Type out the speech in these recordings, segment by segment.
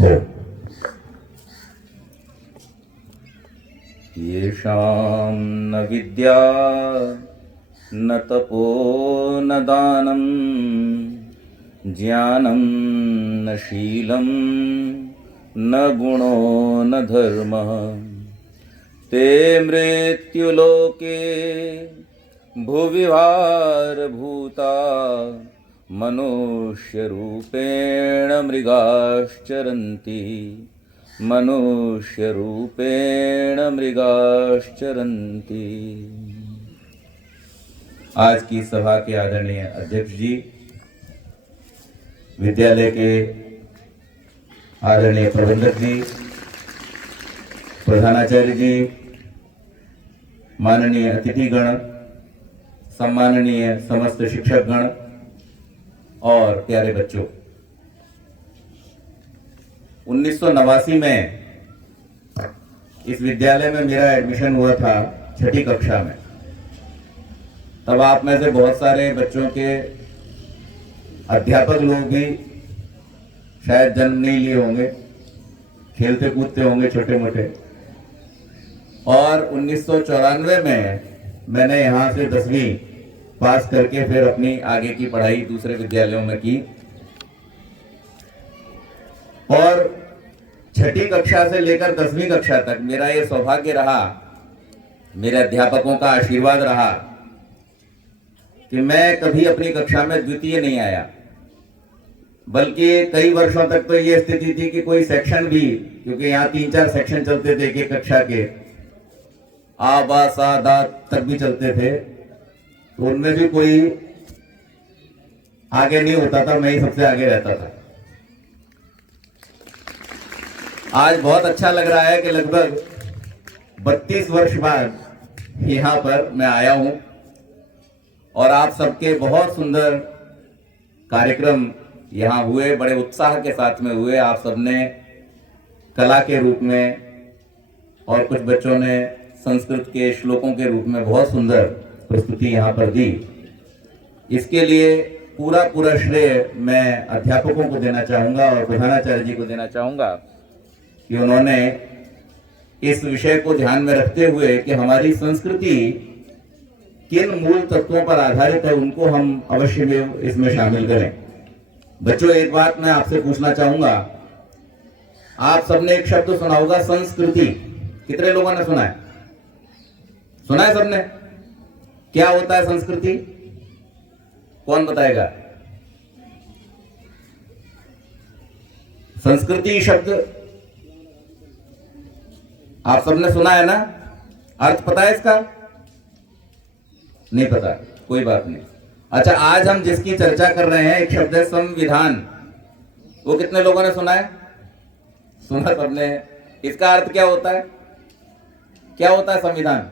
हो। येषां न विद्या न तपो न दानं ज्ञानं न शीलं न गुणो न धर्मः ते मृत्युलोके भुविहारभूता मनुष्यरूपेण मृगाश्चरन्ति मनुष्यरूपेण मृगाश्चरन्ति। आज की सभा के आदरणीय अध्यक्ष जी, विद्यालय के आदरणीय प्रबंधक जी, प्रधानाचार्य जी, माननीय अतिथिगण, सम्माननीय समस्त शिक्षकगण और प्यारे बच्चों, 1989 में इस विद्यालय में मेरा एडमिशन हुआ था 6ठी कक्षा में। तब आप में से बहुत सारे बच्चों के अध्यापक लोग भी शायद जन्म नहीं लिए होंगे, खेलते कूदते होंगे छोटे मोटे। और 1994 में मैंने यहाँ से 10वीं पास करके फिर अपनी आगे की पढ़ाई दूसरे विद्यालयों में की। और 6ठी कक्षा से लेकर 10वीं कक्षा तक मेरा ये सौभाग्य रहा, मेरे अध्यापकों का आशीर्वाद रहा कि मैं कभी अपनी कक्षा में द्वितीय नहीं आया, बल्कि कई वर्षों तक तो ये स्थिति थी कि कोई सेक्शन भी, क्योंकि यहाँ 3-4 सेक्शन चलते थे एक कक्षा के, आ बा सा दा तक भी चलते थे, तो उनमें भी कोई आगे नहीं होता था, मैं ही सबसे आगे रहता था। आज बहुत अच्छा लग रहा है कि लगभग 32 वर्ष बाद यहाँ पर मैं आया हूँ और आप सबके बहुत सुंदर कार्यक्रम यहाँ हुए, बड़े उत्साह के साथ में हुए। आप सबने कला के रूप में और कुछ बच्चों ने संस्कृत के श्लोकों के रूप में बहुत सुंदर प्रस्तुति यहाँ पर दी। इसके लिए पूरा श्रेय मैं अध्यापकों को देना चाहूँगा और प्रधानाचार्य जी को देना चाहूँगा कि उन्होंने इस विषय को ध्यान में रखते हुए कि हमारी संस्कृति किन मूल तत्वों पर आधारित है, उनको हम अवश्य में इसमें शामिल करें। बच्चों, एक बात मैं आपसे पूछना चाहूँगा, आप सबने एक शब्द सुना होगा, संस्कृति। कितने लोगों ने सुना है? सुना है सबने? क्या होता है संस्कृति? कौन बताएगा? संस्कृति शब्द आप सबने सुना है ना? अर्थ पता है इसका? नहीं पता, कोई बात नहीं। अच्छा, आज हम जिसकी चर्चा कर रहे हैं, एक शब्द है संविधान। वो कितने लोगों ने सुना है? सुना सबने। इसका अर्थ क्या होता है? क्या होता है संविधान?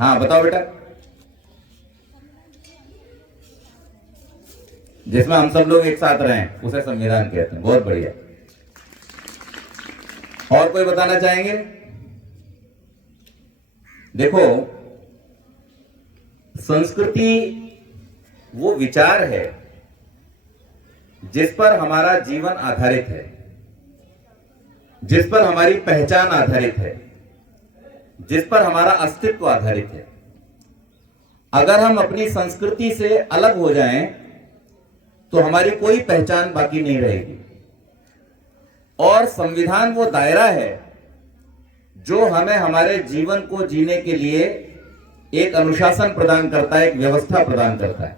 हाँ बताओ बेटा। जिसमें हम सब लोग एक साथ रहें उसे संविधान कहते हैं। बहुत बढ़िया। और कोई बताना चाहेंगे? देखो, संस्कृति वो विचार है जिस पर हमारा जीवन आधारित है, जिस पर हमारी पहचान आधारित है, जिस पर हमारा अस्तित्व आधारित है। अगर हम अपनी संस्कृति से अलग हो जाएं तो हमारी कोई पहचान बाकी नहीं रहेगी। और संविधान वो दायरा है जो हमें हमारे जीवन को जीने के लिए एक अनुशासन प्रदान करता है, एक व्यवस्था प्रदान करता है।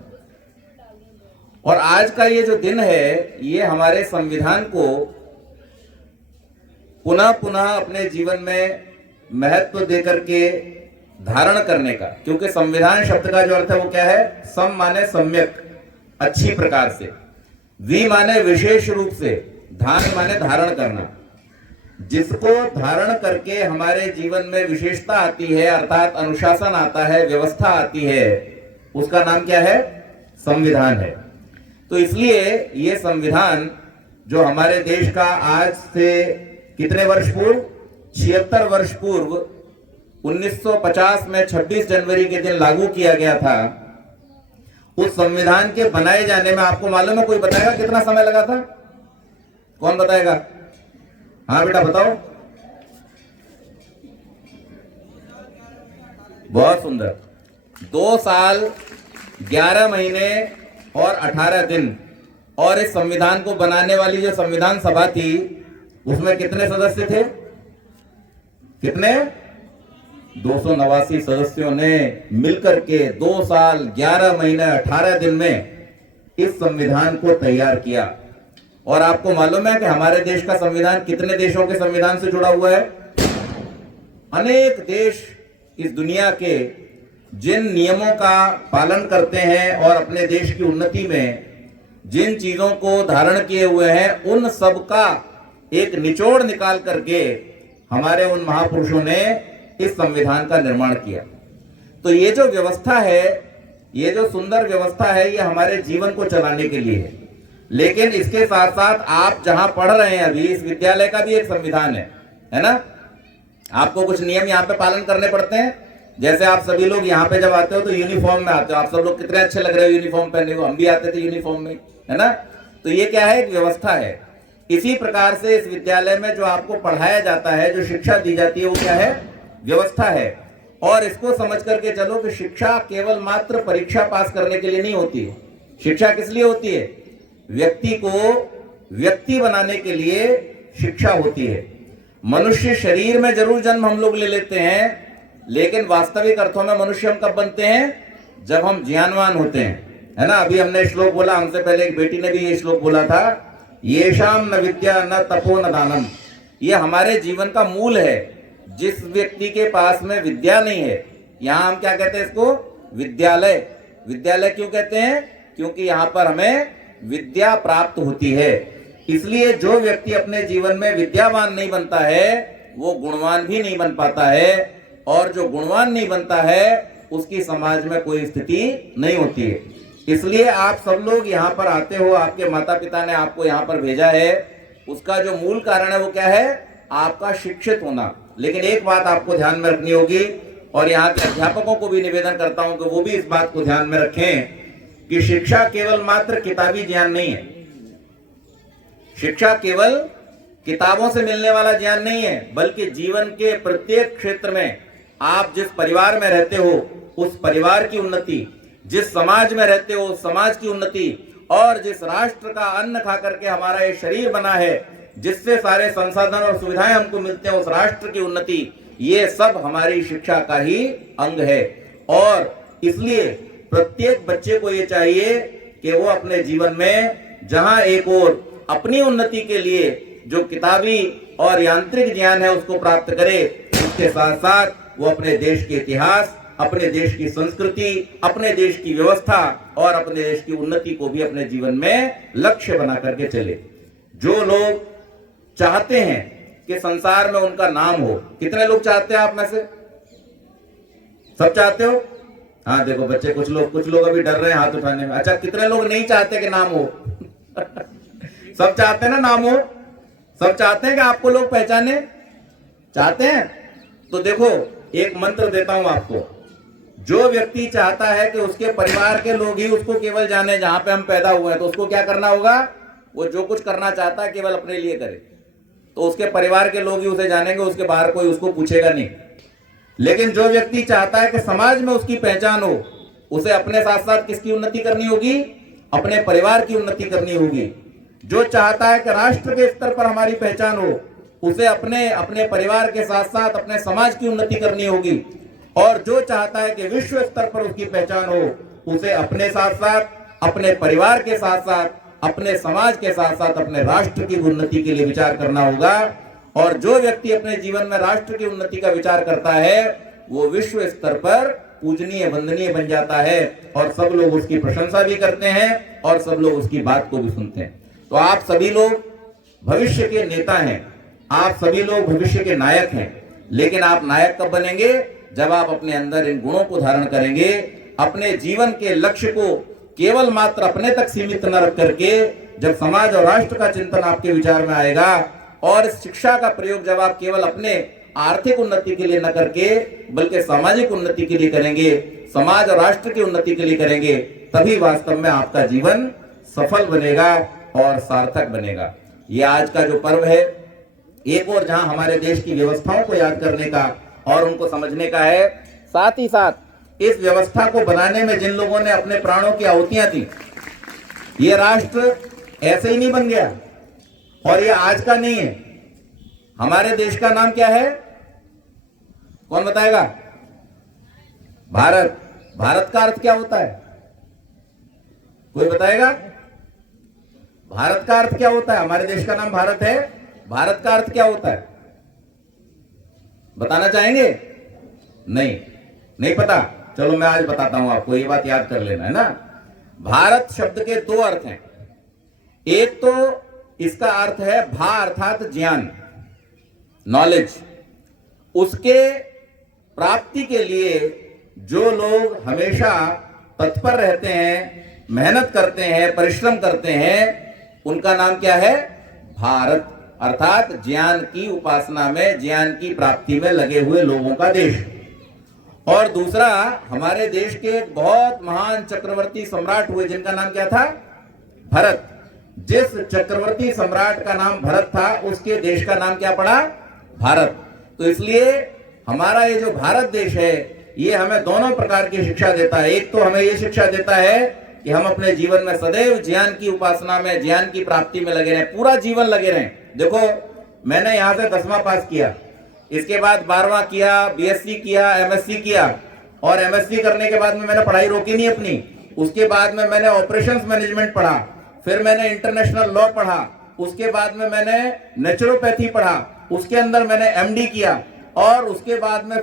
और आज का ये जो दिन है, ये हमारे संविधान को पुनः पुनः अपने जीवन में महत्व देकर के धारण करने का, क्योंकि संविधान शब्द का जो अर्थ है वो क्या है? सम माने सम्यक, अच्छी प्रकार से, वि माने विशेष रूप से, धान माने धारण करना। जिसको धारण करके हमारे जीवन में विशेषता आती है, अर्थात अनुशासन आता है, व्यवस्था आती है, उसका नाम क्या है? संविधान है। तो इसलिए ये संविधान जो हमारे देश का आज से कितने वर्ष पूर्व, 76 वर्ष पूर्व 1950 में 26 जनवरी के दिन लागू किया गया था, उस संविधान के बनाए जाने में आपको मालूम है, कोई बताएगा कितना समय लगा था? कौन बताएगा? हाँ बेटा बताओ। बहुत सुंदर। 2 साल 11 महीने और 18 दिन। और इस संविधान को बनाने वाली जो संविधान सभा थी उसमें कितने सदस्य थे? कितने? 289 सदस्यों ने मिलकर के 2 साल 11 महीने 18 दिन में इस संविधान को तैयार किया। और आपको मालूम है कि हमारे देश का संविधान कितने देशों के संविधान से जुड़ा हुआ है? अनेक देश इस दुनिया के जिन नियमों का पालन करते हैं और अपने देश की उन्नति में जिन चीजों को धारण किए हुए हैं उन सब का एक निचोड़ निकाल करके हमारे उन महापुरुषों ने इस संविधान का निर्माण किया। तो ये जो व्यवस्था है, ये जो सुंदर व्यवस्था है, ये हमारे जीवन को चलाने के लिए है। लेकिन इसके साथ साथ आप जहां पढ़ रहे हैं अभी, इस विद्यालय का भी एक संविधान है ना? आपको कुछ नियम यहाँ पे पालन करने पड़ते हैं। जैसे आप सभी लोग यहाँ पे जब आते हो तो यूनिफॉर्म में आते हो। आप सब लोग कितने अच्छे लग रहे हो यूनिफॉर्म पहने हो। हम भी आते थे यूनिफॉर्म में, है ना? तो ये क्या है? एक व्यवस्था है। इसी प्रकार से इस विद्यालय में जो आपको पढ़ाया जाता है, जो शिक्षा दी जाती है, वो क्या है? व्यवस्था है। और इसको समझ करके चलो कि शिक्षा केवल मात्र परीक्षा पास करने के लिए नहीं होती है। शिक्षा किस लिए होती है? व्यक्ति को व्यक्ति बनाने के लिए शिक्षा होती है। मनुष्य शरीर में जरूर जन्म हम लोग ले लेते हैं, लेकिन वास्तविक अर्थों में मनुष्य हम कब बनते हैं? जब हम ज्ञानवान होते हैं, है ना? अभी हमने श्लोक बोला, हमसे पहले एक बेटी ने भी ये श्लोक बोला था, येषाम न विद्या न तपो न दानम। ये हमारे जीवन का मूल है। जिस व्यक्ति के पास में विद्या नहीं है, यहाँ हम क्या कहते हैं इसको? विद्यालय। विद्यालय क्यों कहते हैं? क्योंकि यहाँ पर हमें विद्या प्राप्त होती है। इसलिए जो व्यक्ति अपने जीवन में विद्यावान नहीं बनता है वो गुणवान भी नहीं बन पाता है, और जो गुणवान नहीं बनता है उसकी समाज में कोई स्थिति नहीं होती है। इसलिए आप सब लोग यहाँ पर आते हो, आपके माता पिता ने आपको यहाँ पर भेजा है। उसका जो मूल कारण है वो क्या है? आपका शिक्षित होना। लेकिन एक बात आपको ध्यान में रखनी होगी, और यहाँ के अध्यापकों को भी निवेदन करता हूं कि वो भी इस बात को ध्यान में रखें कि शिक्षा केवल मात्र किताबी ज्ञान नहीं है। शिक्षा केवल किताबों से मिलने वाला ज्ञान नहीं है, बल्कि जीवन के प्रत्येक क्षेत्र में आप जिस परिवार में रहते हो उस परिवार की उन्नति, जिस समाज में रहते हो उस समाज की उन्नति, और जिस राष्ट्र का अन्न खा करके हमारा ये शरीर बना है, जिससे सारे संसाधन और सुविधाएं हमको मिलते हैं, उस राष्ट्र की उन्नति, ये सब हमारी शिक्षा का ही अंग है। और इसलिए प्रत्येक बच्चे को ये चाहिए कि वो अपने जीवन में जहां एक ओर अपनी उन्नति के लिए जो किताबी और यांत्रिक ज्ञान है उसको प्राप्त करे, उसके साथ साथ वो अपने देश के इतिहास, अपने देश की संस्कृति, अपने देश की व्यवस्था और अपने देश की उन्नति को भी अपने जीवन में लक्ष्य बना करके चले। जो लोग चाहते हैं कि संसार में उनका नाम हो, कितने लोग चाहते हैं आप में से? सब चाहते हो? हाँ देखो बच्चे, कुछ लोग अभी डर रहे हैं हाथ उठाने में। अच्छा, कितने लोग नहीं चाहते कि नाम हो? सब चाहते हैं ना नाम हो? सब चाहते हैं कि आपको लोग पहचाने? चाहते हैं? तो देखो एक मंत्र देता हूं आपको। जो व्यक्ति चाहता है कि उसके परिवार के लोग ही उसको केवल जाने जहां पे हम पैदा हुए हैं, तो उसको क्या करना होगा? वो जो कुछ करना चाहता है केवल अपने लिए करे, तो उसके परिवार के लोग ही उसे जानेंगे, उसके बाहर कोई उसको पूछेगा नहीं। लेकिन जो व्यक्ति चाहता है कि समाज में उसकी पहचान हो, उसे अपने साथ साथ किसकी उन्नति करनी होगी? अपने परिवार की उन्नति करनी होगी। जो चाहता है कि राष्ट्र के स्तर पर हमारी पहचान हो, उसे अपने परिवार के साथ साथ अपने समाज की उन्नति करनी होगी। और जो चाहता है कि विश्व स्तर पर उसकी पहचान हो, उसे अपने साथ साथ, अपने परिवार के साथ साथ, अपने समाज के साथ साथ अपने राष्ट्र की उन्नति के लिए विचार करना होगा। और जो व्यक्ति अपने जीवन में राष्ट्र की उन्नति का विचार करता है वो विश्व स्तर पर पूजनीय वंदनीय बन जाता है, और सब लोग उसकी प्रशंसा भी करते हैं और सब लोग उसकी बात को भी सुनते हैं। तो आप सभी लोग भविष्य के नेता हैं, आप सभी लोग भविष्य के नायक हैं। लेकिन आप नायक कब बनेंगे? जब आप अपने अंदर इन गुणों को धारण करेंगे। अपने जीवन के लक्ष्य को केवल मात्र अपने तक सीमित न रख करके जब समाज और राष्ट्र का चिंतन आपके विचार में आएगा, और इस शिक्षा का प्रयोग जब आप केवल अपने आर्थिक उन्नति के लिए न करके बल्कि सामाजिक उन्नति के लिए करेंगे, समाज और राष्ट्र की उन्नति के लिए करेंगे, तभी वास्तव में आपका जीवन सफल बनेगा और सार्थक बनेगा। ये आज का जो पर्व है, एक और जहां हमारे देश की व्यवस्थाओं को याद करने का और उनको समझने का है, साथ ही साथ इस व्यवस्था को बनाने में जिन लोगों ने अपने प्राणों की आहुतियां दी, ये राष्ट्र ऐसे ही नहीं बन गया और ये आज का नहीं है। हमारे देश का नाम क्या है, कौन बताएगा? भारत। भारत का अर्थ क्या होता है, कोई बताएगा? भारत का अर्थ क्या होता है? हमारे देश का नाम भारत है, भारत का अर्थ क्या होता है, बताना चाहेंगे? नहीं पता? चलो मैं आज बताता हूं आपको, ये बात याद कर लेना है ना। भारत शब्द के दो अर्थ हैं। एक तो इसका अर्थ है भा अर्थात ज्ञान, नॉलेज। उसके प्राप्ति के लिए जो लोग हमेशा तत्पर रहते हैं, मेहनत करते हैं, परिश्रम करते हैं, उनका नाम क्या है? भारत, अर्थात ज्ञान की उपासना में, ज्ञान की प्राप्ति में लगे हुए लोगों का देश। और दूसरा, हमारे देश के एक बहुत महान चक्रवर्ती सम्राट हुए जिनका नाम क्या था? भरत। जिस चक्रवर्ती सम्राट का नाम भरत था, उसके देश का नाम क्या पड़ा? भारत। तो इसलिए हमारा ये जो भारत देश है, ये हमें दोनों प्रकार की शिक्षा देता है। एक तो हमें ये शिक्षा देता है कि हम अपने जीवन में सदैव ज्ञान की उपासना में, ज्ञान की प्राप्ति में लगे रहें, पूरा जीवन लगे रहें। देखो, मैंने यहां से 10वां पास किया, इसके बाद 12वां किया, बीएससी किया, एमएससी किया, और एमएससी करने के बाद में मैंने पढ़ाई रोकी नहीं अपनी। उसके बाद में मैंने ऑपरेशंस मैनेजमेंट पढ़ा, फिर मैंने इंटरनेशनल लॉ पढ़ा, उसके बाद में मैंने नेचुरोपैथी पढ़ा, उसके अंदर मैंने एमडी किया, और उसके बाद में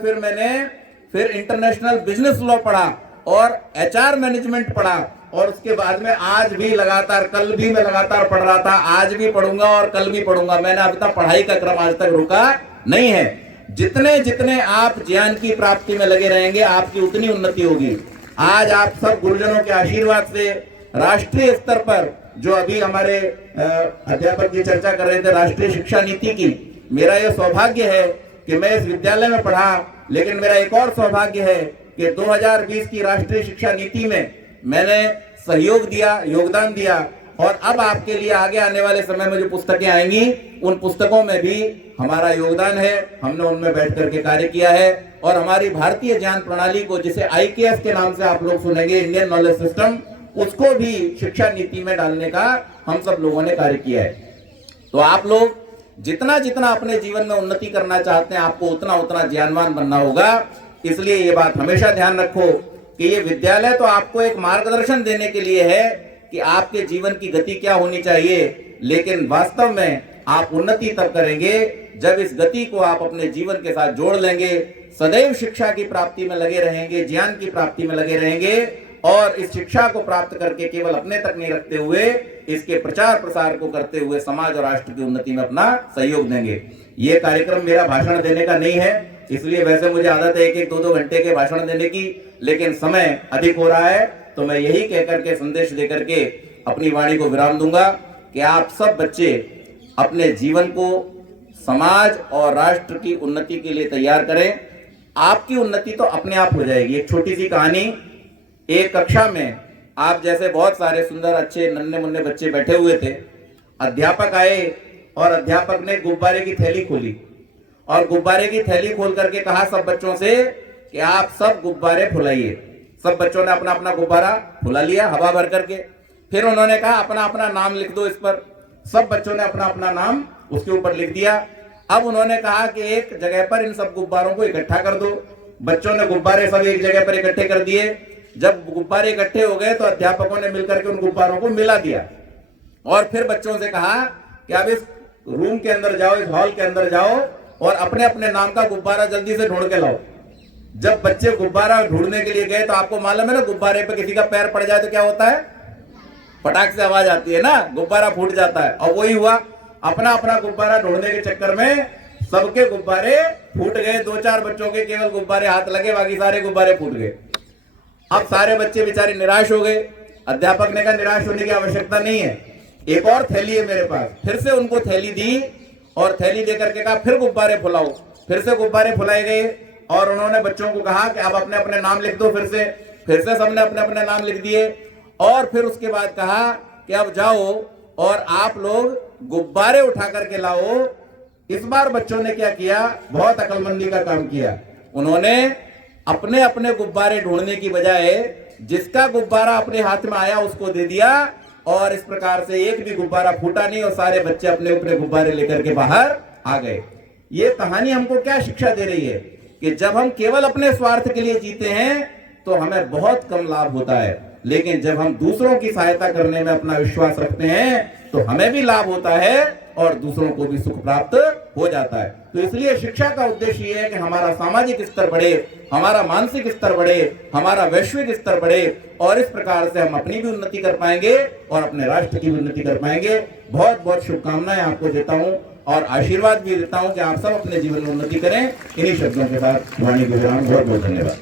फिर इंटरनेशनल बिजनेस लॉ पढ़ा और एचआर मैनेजमेंट पढ़ा, और उसके बाद में आज भी लगातार, कल भी मैं लगातार पढ़ रहा था, आज भी पढ़ूंगा और कल भी पढ़ूंगा। मैंने अभी तक पढ़ाई का क्रम आज तक रुका नहीं है। जितने जितने आप ज्ञान की प्राप्ति में लगे रहेंगे, आपकी उतनी उन्नति होगी। आज आप सब गुरुजनों के आशीर्वाद से राष्ट्रीय स्तर पर, जो अभी हमारे अध्यापक जी चर्चा कर रहे थे राष्ट्रीय शिक्षा नीति की, मेरा यह सौभाग्य है कि मैं इस विद्यालय में पढ़ा, लेकिन मेरा एक और सौभाग्य है कि 2020 की राष्ट्रीय शिक्षा नीति में मैंने सहयोग दिया, योगदान दिया, और अब आपके लिए आगे आने वाले समय में जो पुस्तकें आएंगी, उन पुस्तकों में भी हमारा योगदान है। हमने उनमें बैठ करके कार्य किया है, और हमारी भारतीय ज्ञान प्रणाली को, जिसे आईकेएस के नाम से आप लोग सुनेंगे, इंडियन नॉलेज सिस्टम, उसको भी शिक्षा नीति में डालने का हम सब लोगों ने कार्य किया है। तो आप लोग जितना जितना अपने जीवन में उन्नति करना चाहते हैं, आपको उतना उतना ज्ञानवान बनना होगा। इसलिए ये बात हमेशा ध्यान रखो कि ये विद्यालय तो आपको एक मार्गदर्शन देने के लिए है कि आपके जीवन की गति क्या होनी चाहिए, लेकिन वास्तव में आप उन्नति तब करेंगे जब इस गति को आप अपने जीवन के साथ जोड़ लेंगे, सदैव शिक्षा की प्राप्ति में लगे रहेंगे, ज्ञान की प्राप्ति में लगे रहेंगे, और इस शिक्षा को प्राप्त करके केवल अपने तक नहीं रखते हुए, इसके प्रचार प्रसार को करते हुए समाज और राष्ट्र की उन्नति में अपना सहयोग देंगे। ये कार्यक्रम मेरा भाषण देने का नहीं है, इसलिए वैसे मुझे आदत है 1-1, 2-2 घंटे के भाषण देने की, लेकिन समय अधिक हो रहा है, तो मैं यही कहकर के, संदेश देकर के अपनी वाणी को विराम दूंगा कि आप सब बच्चे अपने जीवन को समाज और राष्ट्र की उन्नति के लिए तैयार करें। आपकी उन्नति तो अपने आप हो जाएगी। एक छोटी सी कहानी, एक कक्षा में आप जैसे बहुत सारे सुंदर अच्छे नन्हे मुन्ने बच्चे बैठे हुए थे। अध्यापक आए और अध्यापक ने गुब्बारे की थैली खोली, और गुब्बारे की थैली खोल करके कहा सब बच्चों से कि आप सब गुब्बारे फुलाइए। सब बच्चों ने अपना अपना गुब्बारा फुला लिया हवा भर करके। फिर उन्होंने कहा अपना अपना नाम लिख दो इस पर। सब बच्चों ने अपना अपना नाम उसके ऊपर लिख दिया। अब उन्होंने कहा कि एक जगह पर इन सब गुब्बारों को इकट्ठा कर दो। बच्चों ने गुब्बारे सब एक जगह पर इकट्ठे कर दिए। जब गुब्बारे इकट्ठे हो गए तो अध्यापकों ने मिलकर के उन गुब्बारों को मिला दिया, और फिर बच्चों से कहा कि अब इस रूम के अंदर जाओ, इस हॉल के अंदर जाओ, और अपने अपने नाम का गुब्बारा जल्दी से ढूंढ के लाओ। जब बच्चे गुब्बारा ढूंढने के लिए गए तो आपको मालूम है ना, गुब्बारे पे किसी का पैर पड़ जाए तो क्या होता है, फटाक से आवाज आती है ना, गुब्बारा फूट जाता है। और वही हुआ, अपना अपना गुब्बारा ढूंढने के चक्कर में सबके गुब्बारे फूट गए। 2-4 बच्चों के केवल गुब्बारे हाथ लगे, बाकी सारे गुब्बारे फूट गए। अब सारे बच्चे बेचारे निराश हो गए। अध्यापक ने कहा निराश होने की आवश्यकता नहीं है, एक और थैली है मेरे पास। फिर से उनको थैली दी, और थैली देकर के कहा फिर गुब्बारे फुलाओ। फिर से गुब्बारे फुलाए गए, और उन्होंने बच्चों को कहा कि आप अपने अपने नाम लिख दो। फिर से सबने अपने अपने नाम लिख दिए, और फिर उसके बाद कहा कि अब जाओ और आप लोग गुब्बारे उठा करके लाओ। इस बार बच्चों ने क्या किया, बहुत अकलमंदी का काम किया। उन्होंने अपने अपने गुब्बारे ढूंढने की बजाय जिसका गुब्बारा अपने हाथ में आया उसको दे दिया, और इस प्रकार से एक भी गुब्बारा फूटा नहीं और सारे बच्चे अपने अपने गुब्बारे लेकर के बाहर आ गए। ये कहानी हमको क्या शिक्षा दे रही है कि जब हम केवल अपने स्वार्थ के लिए जीते हैं तो हमें बहुत कम लाभ होता है, लेकिन जब हम दूसरों की सहायता करने में अपना विश्वास रखते हैं तो हमें भी लाभ होता है और दूसरों को भी सुख प्राप्त हो जाता है। तो इसलिए शिक्षा का उद्देश्य यह है कि हमारा सामाजिक स्तर बढ़े, हमारा मानसिक स्तर बढ़े, हमारा वैश्विक स्तर बढ़े, और इस प्रकार से हम अपनी भी उन्नति कर पाएंगे और अपने राष्ट्र की भी उन्नति कर पाएंगे। बहुत बहुत शुभकामनाएं आपको देता हूं और आशीर्वाद भी देता हूं कि आप सब अपने जीवन में उन्नति करें। इन्हीं शब्दों के साथ वाणी को विराम। बहुत बहुत धन्यवाद।